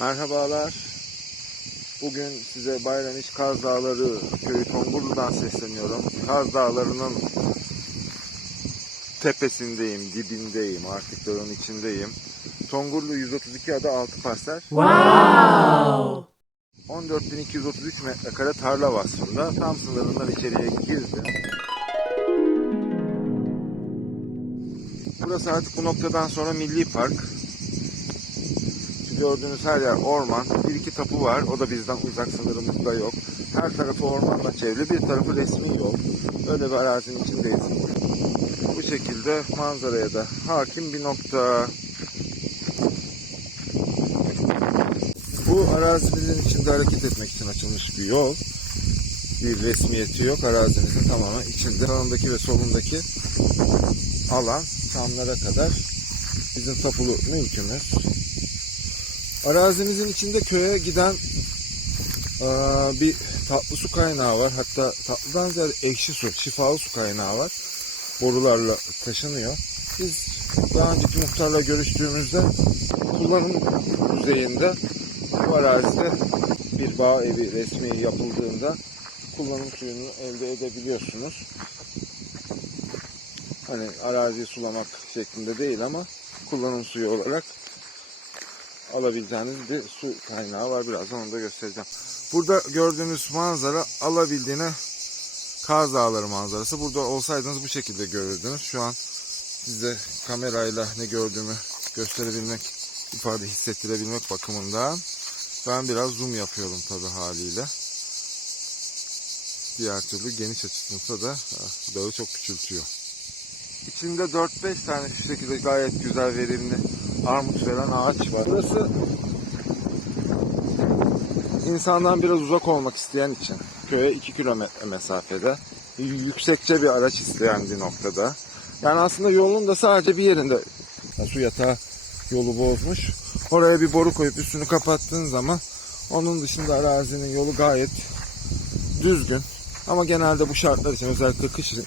Merhabalar. Bugün size Bayramiç Kaz Dağları köyü Tongurlu'dan sesleniyorum. Kaz Dağları'nın tepesindeyim, dibindeyim, artık dağın içindeyim. Tongurlu 132 adı 6 parsel. Wow! 14.233 metrekare tarla vasfında. Tam sınırından içeriye girdim. Burası artık bu noktadan sonra milli park. Gördüğünüz her yer orman. Bir iki tapu var. O da bizden uzak sınırımızda yok. Her tarafı ormanla çevrili. Bir tarafı resmi yol. Öyle bir arazinin içindeyiz. Bu şekilde manzaraya da hakim bir nokta. Bu arazimizin içinde hareket etmek için açılmış bir yol. Bir resmiyeti yok. Arazimizin tamamen içinde. Sağındaki ve solundaki alan çamlara kadar bizim tapulu mülkümüz. Arazimizin içinde köye giden eee, bir tatlı su kaynağı var. Hatta tatlıdan ziyade ekşi su, şifalı su kaynağı var. Borularla taşınıyor. Biz daha önceki muhtarla görüştüğümüzde kullanım düzeyinde bu arazide bir bağ evi resmi yapıldığında kullanım suyunu elde edebiliyorsunuz. Hani araziyi sulamak şeklinde değil ama kullanım suyu olarak alabileceğiniz bir su kaynağı var. Birazdan onu da göstereceğim. Burada gördüğünüz manzara alabildiğine Kaz Dağları manzarası. Burada olsaydınız bu şekilde görürdünüz. Şu an size kamerayla ne gördüğümü gösterebilmek, ifade hissettirebilmek bakımından ben biraz zoom yapıyorum tabi haliyle. Diğer türlü geniş açısınsa da ah, dağı çok küçültüyor. İçinde 4-5 tane şu şekilde gayet güzel verimli armut veren ağaç var. Burası insandan biraz uzak olmak isteyen için köye 2 kilometre mesafede yüksekçe bir araç isteyen bir noktada. Yani aslında yolun da sadece bir yerinde su yatağı yolu bozmuş. Oraya bir boru koyup üstünü kapattığın zaman onun dışında arazinin yolu gayet düzgün. Ama genelde bu şartlar için özellikle kışın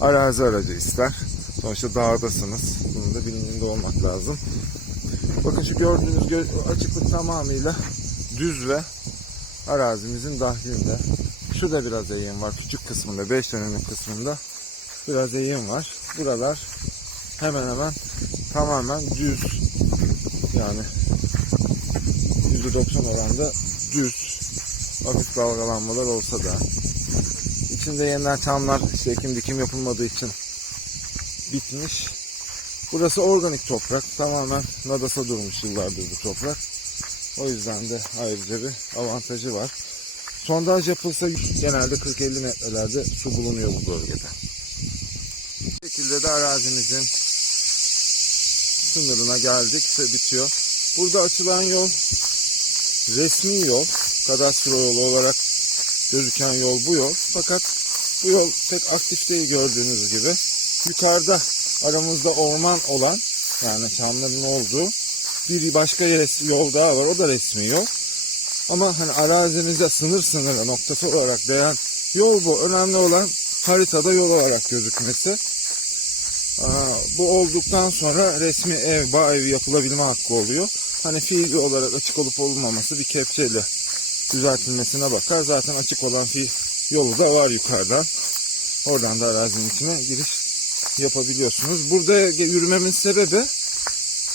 arazi aracı ister. Sonuçta dağdasınız. Olmak lazım. Bakın şu gördüğünüz gö- açıklık tamamıyla düz ve arazimizin dahilinde. Şurada biraz eğim var. Küçük kısmında, 5 dönümlük kısmında biraz eğim var. Buralar hemen hemen tamamen düz. Yani %90 oranda düz. Hafif dalgalanmalar olsa da. İçinde yeniden çamlar işte ekim dikim yapılmadığı için bitmiş. Burası organik toprak. Tamamen nadasa durmuş yıllardır bu toprak. O yüzden de ayrıca bir avantajı var. Sondaj yapılsa genelde 40-50 metrelerde su bulunuyor bu bölgede. Bu şekilde de arazimizin sınırına geldik ve bitiyor. Burada açılan yol resmi yol, kadastro yolu olarak gözüken yol bu yol. Fakat bu yol pek aktif değil gördüğünüz gibi. Yukarıda aramızda orman olan yani çamların olduğu bir başka yol daha var. O da resmi yol. Ama hani arazimize sınır sınırı noktası olarak değen yol bu. Önemli olan haritada yol olarak gözükmesi. Aa, bu olduktan sonra resmi ev, bağ evi yapılabilme hakkı oluyor. Hani fiili olarak açık olup olmaması bir kepçeyle düzeltilmesine bakar. Zaten açık olan fi yolu da var yukarıdan. Oradan da arazinin içine giriş yapabiliyorsunuz. Burada yürümemin sebebi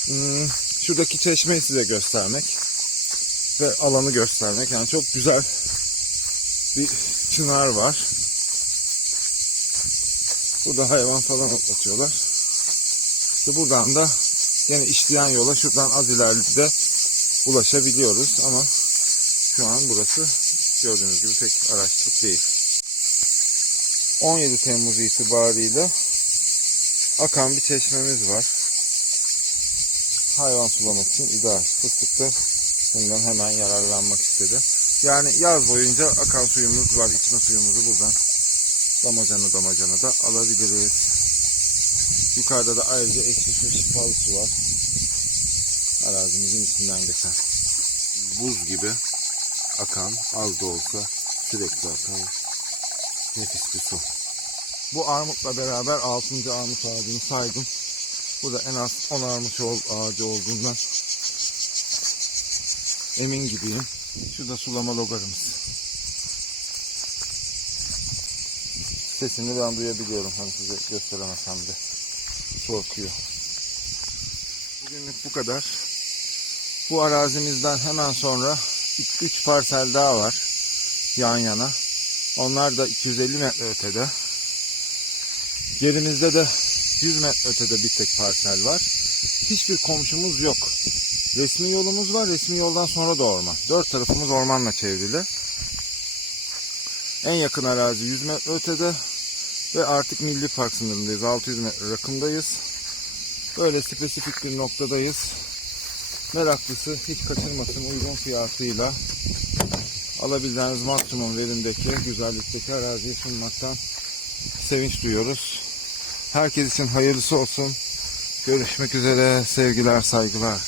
hmm, şuradaki çeşmeyi size göstermek ve alanı göstermek. Yani çok güzel bir çınar var. Burada hayvan falan otlatıyorlar. İşte buradan da yine işleyen yola şuradan az ileride ulaşabiliyoruz ama şu an burası gördüğünüz gibi pek araçlık değil. 17 Temmuz itibariyle akan bir çeşmemiz var. Hayvan sulamak için ideal. Fıstık da bundan hemen yararlanmak istedi. Yani yaz boyunca akan suyumuz var. İçme suyumuzu buradan damacana damacana da alabiliriz. Yukarıda da ayrıca ekşi şifalı su var. Arazimizin içinden geçen. Buz gibi akan, az da olsa sürekli akan nefis bir su. Bu armutla beraber 6. armut ağacını saydım. Bu da en az 10 armut ağacı olduğundan emin gibiyim. Şurada sulama logarımız. Sesini ben duyabiliyorum. Hani size gösteremesem de. Su akıyor. Bugünlük bu kadar. Bu arazimizden hemen sonra 3 parsel daha var yan yana. Onlar da 250 metre ötede. Gerimizde de 100 metre ötede bir tek parsel var. Hiçbir komşumuz yok. Resmi yolumuz var. Resmi yoldan sonra da orman. Dört tarafımız ormanla çevrili. En yakın arazi 100 metre ötede ve artık milli park sınırındayız. 600 metre rakımdayız. Böyle spesifik bir noktadayız. Meraklısı hiç kaçırmasın uygun fiyatıyla alabileceğiniz maksimum verimdeki güzellikteki araziyi sunmaktan sevinç duyuyoruz. Herkes için hayırlısı olsun. Görüşmek üzere sevgiler saygılar.